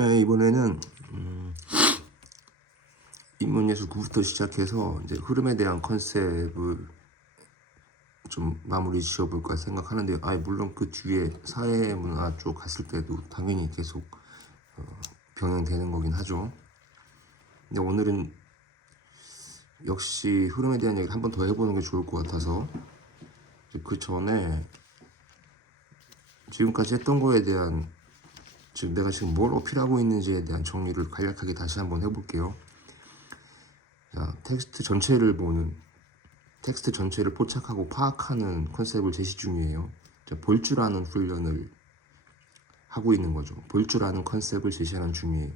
이번에는 인문예술 9부터 시작해서 이제 흐름에 대한 컨셉을 좀 마무리 지어볼까 생각하는데요. 물론 그 뒤에 사회문화 쪽 갔을 때도 당연히 계속 병행되는 거긴 하죠. 근데 오늘은 역시 흐름에 대한 얘기를 한 번 더 해보는 게 좋을 것 같아서 그 전에 지금까지 했던 거에 대한 지금 내가 지금 뭘 어필하고 있는지에 대한 정리를 간략하게 다시 한번 해볼게요. 자, 텍스트 전체를 포착하고 파악하는 컨셉을 제시 중이에요. 볼 줄 아는 훈련을 하고 있는 거죠. 볼 줄 아는 컨셉을 제시하는 중이에요.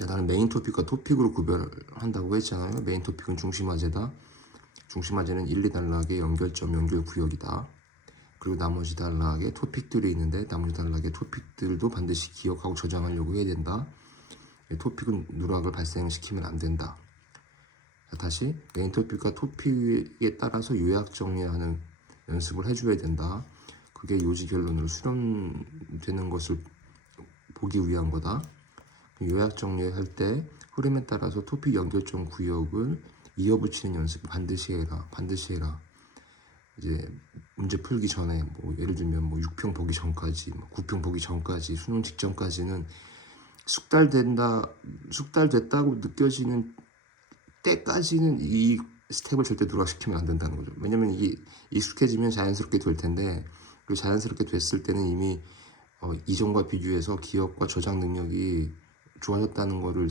나는 메인 토픽과 토픽으로 구별한다고 했잖아요. 메인 토픽은 중심화제다. 중심화제는 1, 2단락의 연결점, 연결구역이다. 그리고 나머지 단락에 토픽들이 있는데 나머지 단락의 토픽들도 반드시 기억하고 저장하려고 해야 된다. 토픽은 누락을 발생시키면 안 된다. 다시 메인 토픽과 토픽에 따라서 요약 정리하는 연습을 해줘야 된다. 그게 요지 결론으로 수렴되는 것을 보기 위한 거다. 요약 정리할 때 흐름에 따라서 토픽 연결점 구역을 이어붙이는 연습을 반드시 해라. 반드시 해라. 이제 문제 풀기 전에 뭐 예를 들면 뭐 6평 보기 전까지, 9평 보기 전까지, 수능 직전까지는 숙달됐다고 느껴지는 때까지는 이 스텝을 절대 누락시키면 안 된다는 거죠. 왜냐면 이게 익숙해지면 자연스럽게 될 텐데, 그 자연스럽게 됐을 때는 이미 이전과 비교해서 기억과 저장 능력이 좋아졌다는 거를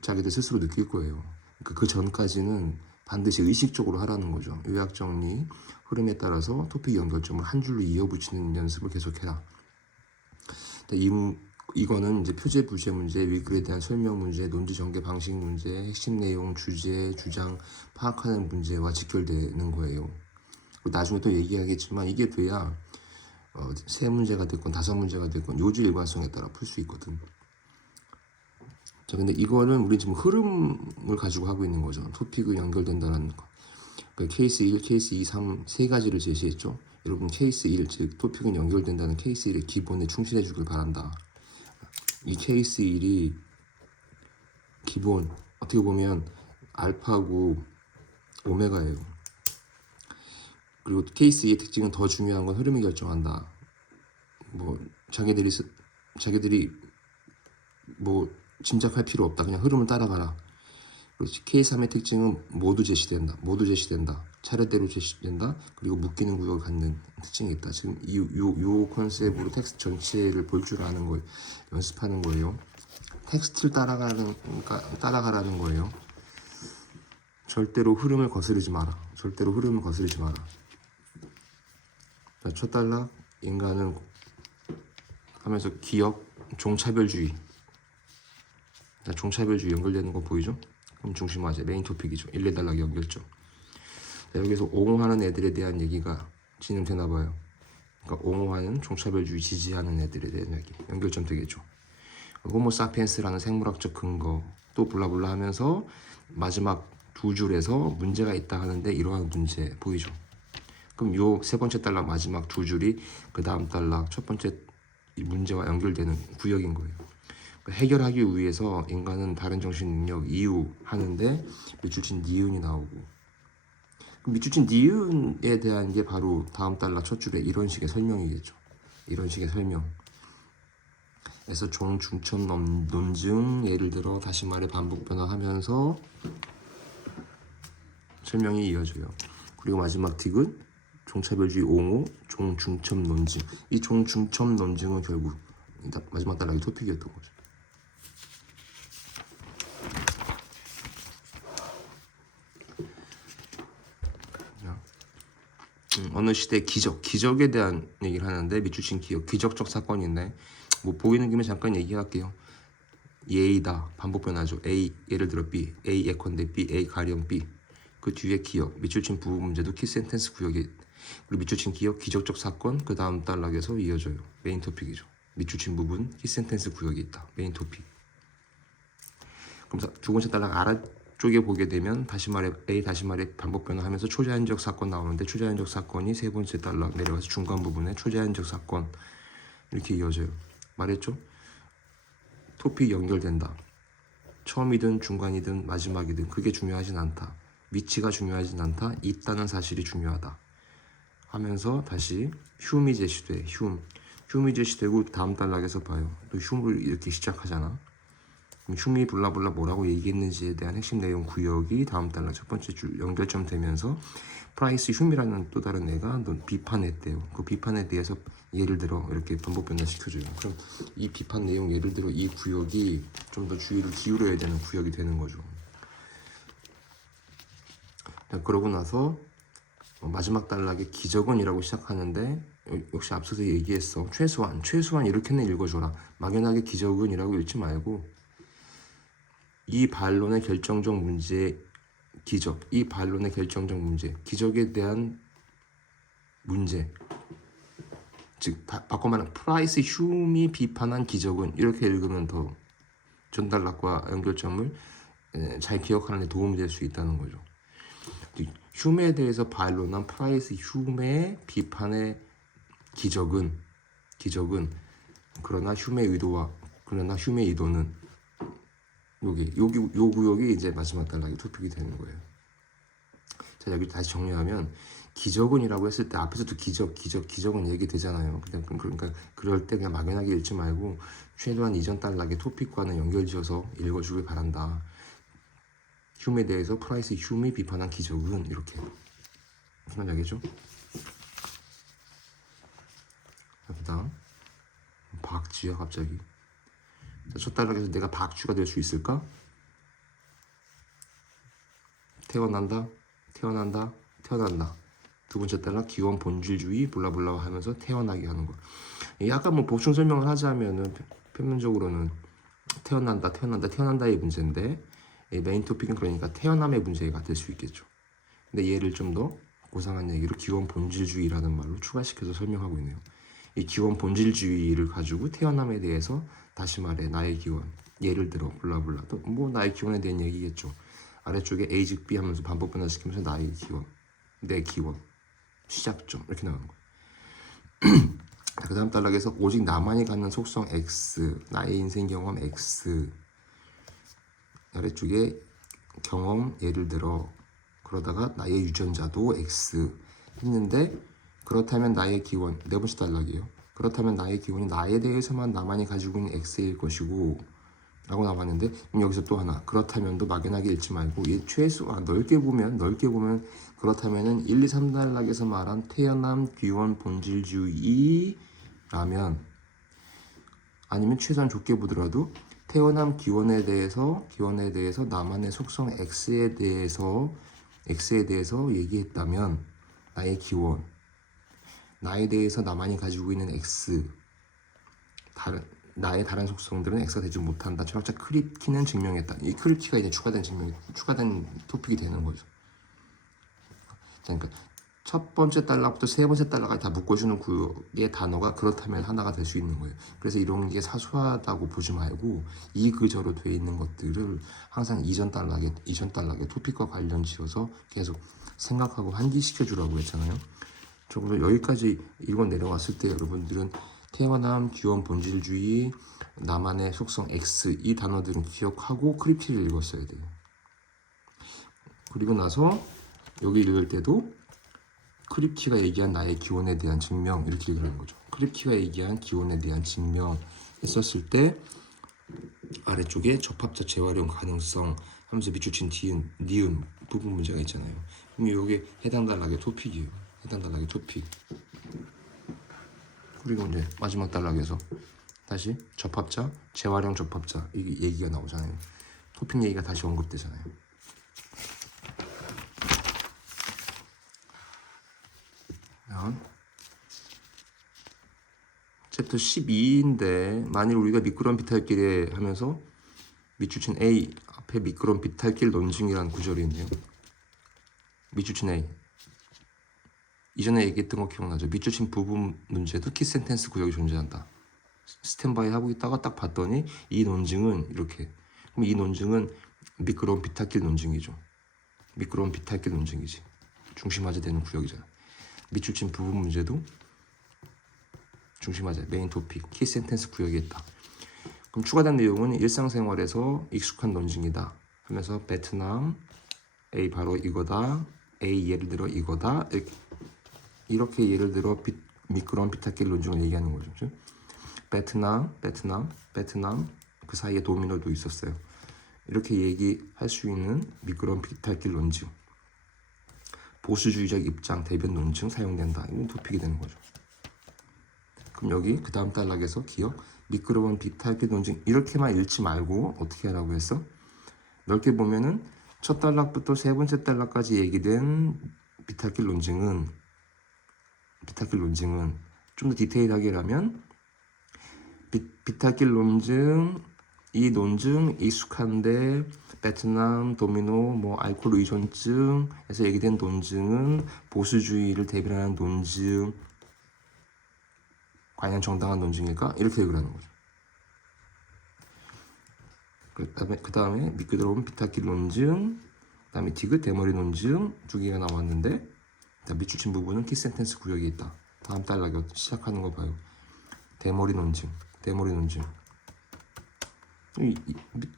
자기들 스스로 느낄 거예요. 그 전까지는 반드시 의식적으로 하라는 거죠. 요약 정리, 흐름에 따라서 토픽 연결점을 한 줄로 이어붙이는 연습을 계속해라. 이거는 이제 표제 부재 문제, 위글에 대한 설명 문제, 논지 전개 방식 문제, 핵심 내용, 주제, 주장 파악하는 문제와 직결되는 거예요. 나중에 또 얘기하겠지만 이게 돼야 세 문제가 됐건 5문제가 됐건 요지 일관성에 따라 풀 수 있거든. 자, 근데 이거는 우리 지금 흐름을 가지고 하고 있는 거죠. 토픽이 연결된다는 거. 그러니까 케이스 1, 케이스 2, 3 세 가지를 제시했죠. 여러분 케이스 1, 즉 토픽은 연결된다는 케이스 1의 기본에 충실해 주길 바란다. 이 케이스 1이 기본, 어떻게 보면 알파고 오메가예요. 그리고 케이스 2의 특징은 더 중요한 건 흐름이 결정한다. 뭐 자기들이 뭐 짐작할 필요 없다. 그냥 흐름을 따라가라. 케이스 3의 특징은 모두 제시된다. 차례대로 제시된다. 그리고 묶이는 구역을 갖는 특징이 있다. 지금 요 컨셉으로 텍스트 전체를 볼 줄 아는 걸 연습하는 거예요. 텍스트를 따라가라는 거예요. 절대로 흐름을 거스르지 마라. 자, 첫 단락, 인간은 하면서 기억, 종차별주의. 자, 종차별주의 연결되는 거 보이죠? 그럼 중심화제, 메인 토픽이죠. 1, 2단락 연결점. 자, 여기서 옹호하는 애들에 대한 얘기가 진행되나 봐요. 그러니까 옹호하는 종차별주의 지지하는 애들에 대한 얘기, 연결점 되겠죠. 호모사피엔스라는 생물학적 근거, 또 블라블라 하면서 마지막 두 줄에서 문제가 있다 하는데 이러한 문제 보이죠? 그럼 요 세 번째 단락 마지막 두 줄이 그 다음 단락 첫 번째 문제와 연결되는 구역인 거예요. 해결하기 위해서 인간은 다른 정신 능력 이유 하는데 밑줄친 니은이 나오고, 밑줄친 니은에 대한 게 바로 다음 단락 첫 줄에 이런 식의 설명이겠죠. 이런 식의 설명. 그래서 종중첩 논증, 예를 들어 다시 말해 반복 변화하면서 설명이 이어져요. 그리고 마지막 틱은 종차별주의 옹호, 종중첩 논증. 이 종중첩 논증은 결국 마지막 단락이 토픽이었던 거죠. 어느 시대 기적에 대한 얘기를 하는데 밑줄친 기적적 사건인데 뭐 보이는 김에 잠깐 얘기할게요. A다 반복 변화죠. A 예를 들어 B, A 예컨대 B, A 가령 B. 그 뒤에 기억, 밑줄친 부분 문제도 키 센텐스 구역이, 그리고 밑줄친 기적적 사건 그 다음 단락에서 이어져요. 메인 토픽이죠. 밑줄친 부분 키 센텐스 구역이 있다. 메인 토픽. 그럼 두 번째 단락 아래쪽에 보게 되면 다시 말해 반복 변화하면서 초자연적 사건 나오는데 초자연적 사건이 세 번째 단락 내려가서 중간 부분에 초자연적 사건 이렇게 이어져요. 말했죠? 토픽 연결된다. 처음이든 중간이든 마지막이든 그게 중요하진 않다. 위치가 중요하진 않다. 있다는 사실이 중요하다. 하면서 다시 흉이 제시돼. 흉이 제시되고 다음 단락에서 봐요. 또 흉을 이렇게 시작하잖아. 그럼 흉이 블라블라 뭐라고 얘기했는지에 대한 핵심 내용 구역이 다음 단락 첫 번째 줄 연결점 되면서 프라이스 흉이라는 또 다른 애가 비판했대요. 그 비판에 대해서 예를 들어 이렇게 반복 변화시켜줘요. 그럼 이 비판 내용 예를 들어 이 구역이 좀 더 주의를 기울여야 되는 구역이 되는 거죠. 그러고 나서 마지막 단락에 기적은이라고 시작하는데 역시 앞서서 얘기했어. 최소한 이렇게는 읽어줘라. 막연하게 기적은이라고 읽지 말고 이 반론의 결정적 문제 이 반론의 결정적 문제, 기적에 대한 문제, 즉 바꿔 말하면 프라이스 흉이 비판한 기적은 이렇게 읽으면 더 전단락과 연결점을 잘 기억하는 데 도움이 될 수 있다는 거죠. 흉에 대해서 반론한 프라이스 흉의 비판의 기적은 그러나 흉의 의도는 요 구역이 이제 마지막 단락이 토픽이 되는 거예요. 자, 여기 다시 정리하면 기적은이라고 했을 때 앞에서도 기적은 얘기되잖아요. 그러니까 그럴 때 그냥 막연하게 읽지 말고 최소한 이전 단락의 토픽과는 연결지어서 읽어주길 바란다. 흉에 대해서 프라이스 흉이 비판한 기적은 이렇게 무슨 말인지 알겠죠? 그다음 박쥐야 갑자기. 첫 단락에서 내가 박쥐가 될 수 있을까? 태어난다. 두 번째 단락 기원 본질주의 블라블라 하면서 태어나게 하는 거. 약간 뭐 보충 설명을 하자면은 표면적으로는 태어난다의 문제인데 메인 토픽은 그러니까 태어남의 문제가 될 수 있겠죠. 근데 얘를 좀 더 고상한 얘기로 기원 본질주의라는 말로 추가시켜서 설명하고 있네요. 이 기원 본질주의를 가지고 태어남에 대해서 다시 말해 나의 기원, 예를 들어 블라블라 또 뭐 나의 기원에 대한 얘기겠죠. 아래쪽에 A 즉 B 하면서 반복 변화시키면서 나의 기원, 내 기원, 시작점 이렇게 나오는 거예요. 그 다음 단락에서 오직 나만이 갖는 속성 X, 나의 인생 경험 X, 아래쪽에 경험 예를 들어 그러다가 나의 유전자도 X 했는데 그렇다면 나의 기원, 네 번째 단락이에요. 그렇다면 나의 기원이 나에 대해서만 나만이 가지고 있는 X일 것이고 라고 나왔는데 여기서 또 하나 그렇다면도 막연하게 읽지 말고 최소한 넓게 보면 그렇다면은 1, 2, 3단락에서 말한 태어남 기원 본질주의라면 아니면 최소한 좁게 보더라도 태어남 기원에 대해서 나만의 속성 X에 대해서 얘기했다면 나의 기원 나에 대해서 나만이 가지고 있는 X 나의 다른 속성들은 X가 되지 못한다. 철학자 크립키는 증명했다. 이 크립키가 이제 추가된 토픽이 되는 거죠. 그러니까 첫 번째 단락부터 세 번째 단락까지 다 묶어주는 구역의 단어가 그렇다면 하나가 될 수 있는 거예요. 그래서 이런 게 사소하다고 보지 말고 이그저로 되어 있는 것들을 항상 이전 단락의 토픽과 관련 지어서 계속 생각하고 환기시켜 주라고 했잖아요. 적어도 여기까지 읽어 내려왔을 때 여러분들은 태어남, 기원, 본질주의, 나만의 속성 X 이 단어들은 기억하고 크립키를 읽었어야 돼요. 그리고 나서 여기 읽을 때도 크립키가 얘기한 나의 기원에 대한 증명 이렇게 읽으라는 거죠. 크립키가 얘기한 기원에 대한 증명 했었을 때 아래쪽에 접합자 재활용 가능성 하면서 밑줄친 니은 부분 문제가 있잖아요. 그럼 이게 해당 단락의 토픽이에요. 그리고 이제 마지막 단락에서 다시 접합자, 재활용 접합자 이 얘기가 나오잖아요. 토픽 얘기가 다시 언급되잖아요. 챕터 12인데 만일 우리가 미끄러운 비탈길에 하면서 밑줄친 A 앞에 미끄러운 비탈길 논증이라는 구절이 있네요. 밑줄친 A 이전에 얘기했던 거 기억나죠? 밑줄친 부분 문제도 키센텐스 구역이 존재한다. 스탠바이 하고 있다가 딱 봤더니 이 논증은 이렇게 그럼 이 논증은 미끄러운 비탈길 논증이죠. 미끄러운 비탈길 논증이지. 중심화제 되는 구역이잖아. 밑줄친 부분 문제도 중심화제 메인 토픽 키센텐스 구역이 있다. 그럼 추가된 내용은 일상생활에서 익숙한 논증이다 하면서 베트남 A 바로 이거다. A 예를 들어 이거다. 이렇게 예를 들어 미끄러운 비탈길 논증을 얘기하는 거죠. 베트남 그 사이에 도미노도 있었어요. 이렇게 얘기할 수 있는 미끄러운 비탈길 논증. 보수주의적 입장 대변 논증 사용된다. 이건 토픽이 되는 거죠. 그럼 여기 그 다음 단락에서 기억 미끄러운 비탈길 논증 이렇게만 읽지 말고 어떻게 하라고 했어? 넓게 보면은 첫 단락부터 세 번째 단락까지 얘기된 비탈길 논증은 좀 더 디테일하게 하면 비탈길 논증 이 논증 익숙한데 베트남 도미노 뭐 알코올 의존증에서 얘기된 논증은 보수주의를 대변하는 논증 과연 정당한 논증일까? 이렇게 얘기를 하는 거죠. 그 다음에 미끄러운 비탈길 논증, 그 다음에 디귿 대머리 논증 두 개가 나왔는데 밑줄친 부분은 키센텐스 구역이 있다. 다음 단락이 시작하는 거 봐요. 대머리 논증.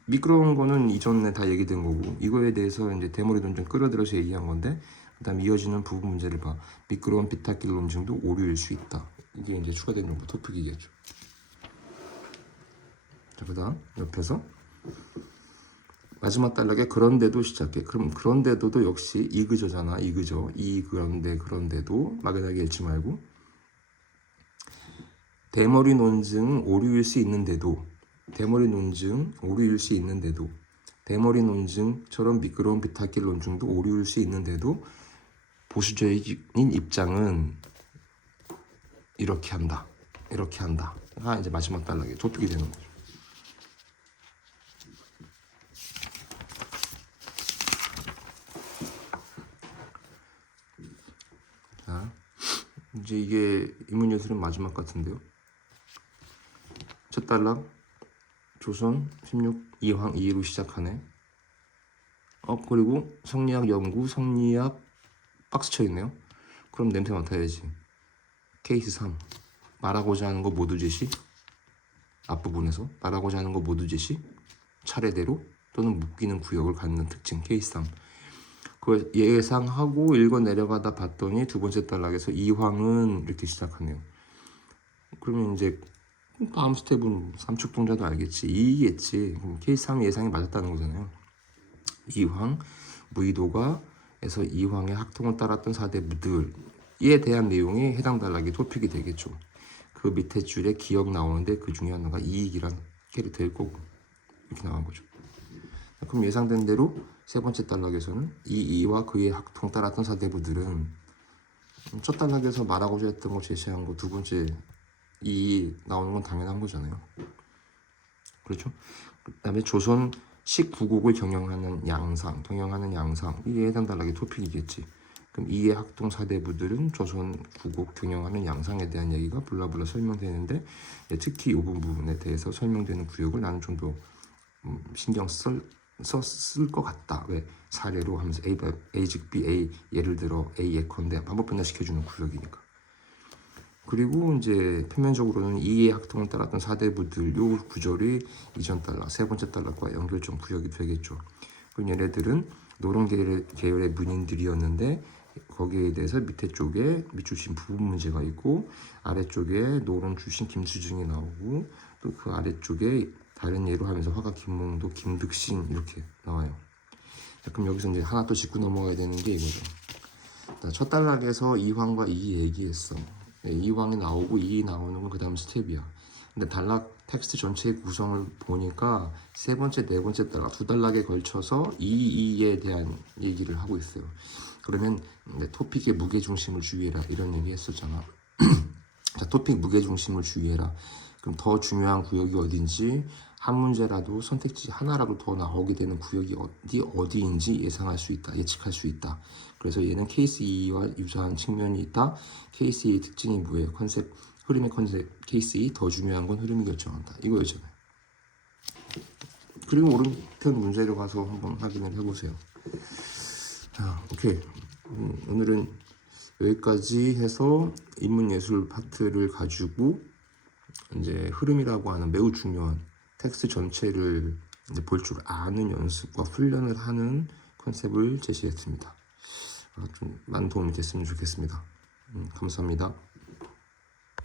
미끄러운 거는 이전에 다 얘기된 거고 이거에 대해서 이제 대머리 논증 끌어들여서 얘기한 건데 그 다음 이어지는 부분 문제를 봐. 미끄러운 비탈길 논증도 오류일 수 있다. 이게 이제 추가된 정보 토픽이겠죠. 자, 그 다음 옆에서 마지막 단락에 그런데도 시작해. 그럼 그런데도도 역시 이그저잖아. 이그저. 그런데도 막연하게 읽지 말고 대머리 논증 오류일 수 있는데도 대머리 논증처럼 미끄러운 비탈길 논증도 오류일 수 있는데도 보수적인 입장은 이렇게 한다. 가 이제 마지막 단락에 토픽이 되는 거죠. 자, 이제 이게 인문예술의 마지막 같은데요. 첫 단락 조선 16 이황 2로 시작하네. 그리고 성리학 연구 성리학 박스 쳐 있네요. 그럼 냄새 맡아야지. 케이스 3 말하고자 하는 거 모두 제시. 앞부분에서 말하고자 하는 거 모두 제시. 차례대로 또는 묶이는 구역을 갖는 특징. 케이스 3 그걸 예상하고 읽어 내려가다 봤더니 두 번째 단락에서 이황은 이렇게 시작하네요. 그러면 이제 다음 스텝은 삼축동자도 알겠지. 2겠지. 케이스 3 예상이 맞았다는 거잖아요. 이황, 무의도가에서 이황의 학통을 따랐던 사대부들에 대한 내용이 해당 단락이 토픽이 되겠죠. 그 밑에 줄에 기억 나오는데 그 중에 하나가 이익이란 캐릭터일 거고 이렇게 나온 거죠. 그럼 예상된 대로 세 번째 단락에서는 이와 그의 학통 따랐던 사대부들은 첫 단락에서 말하고자 했던 거 제시한 거 두 번째 이 나오는 건 당연한 거잖아요. 그렇죠? 그 다음에 조선 19국을 경영하는 양상 이게 해당 단락의 토픽이겠지. 그럼 이의 학동 사대부들은 조선 9국 경영하는 양상에 대한 얘기가 블라블라 설명되는데 특히 이 부분에 대해서 설명되는 구역을 나는 좀 더 신경 쓸 것 같다. 왜? 사례로 하면서 A 즉 B, A 예를 들어 A 예컨대 반복 변화시켜주는 구역이니까. 그리고 이제 표면적으로는 이의 학통을 따랐던 사대부들 요 구절이 이전 단락 세 번째 단락과 연결점 구역이 되겠죠. 그럼 얘네들은 노론 계열의 문인들이었는데 거기에 대해서 밑에 쪽에 밑줄친 부분 문제가 있고 아래쪽에 노론 출신 김수중이 나오고 또 그 아래쪽에 다른 예로 하면서 화가 김몽도 김득신 이렇게 나와요. 자, 그럼 여기서 이제 하나 또 짚고 넘어가야 되는 게 이거죠. 자, 첫 단락에서 이황과 이의 얘기했어. 이황이 나오고 이의 나오는 건 그 다음 스텝이야. 근데 단락 텍스트 전체의 구성을 보니까 세 번째, 네 번째 단락 두 단락에 걸쳐서 이에 대한 얘기를 하고 있어요. 그러면 토픽의 무게중심을 주의해라 이런 얘기 했었잖아. 자, 토픽 무게중심을 주의해라. 그럼 더 중요한 구역이 어딘지 한 문제라도 선택지 하나라도 더 나오게 되는 구역이 어디인지 예상할 수 있다. 예측할 수 있다. 그래서 얘는 케이스 2와 유사한 측면이 있다. 케이스 2의 특징이 뭐예요? 흐름의 컨셉 케이스 2 더 중요한 건 흐름이 결정한다. 이거였잖아요. 그리고 오른편 문제로 가서 한번 확인을 해보세요. 자, 오케이. 오늘은 여기까지 해서 인문예술 파트를 가지고 이제 흐름이라고 하는 매우 중요한 텍스트 전체를 볼 줄 아는 연습과 훈련을 하는 컨셉을 제시했습니다. 좀 많은 도움이 됐으면 좋겠습니다. 감사합니다.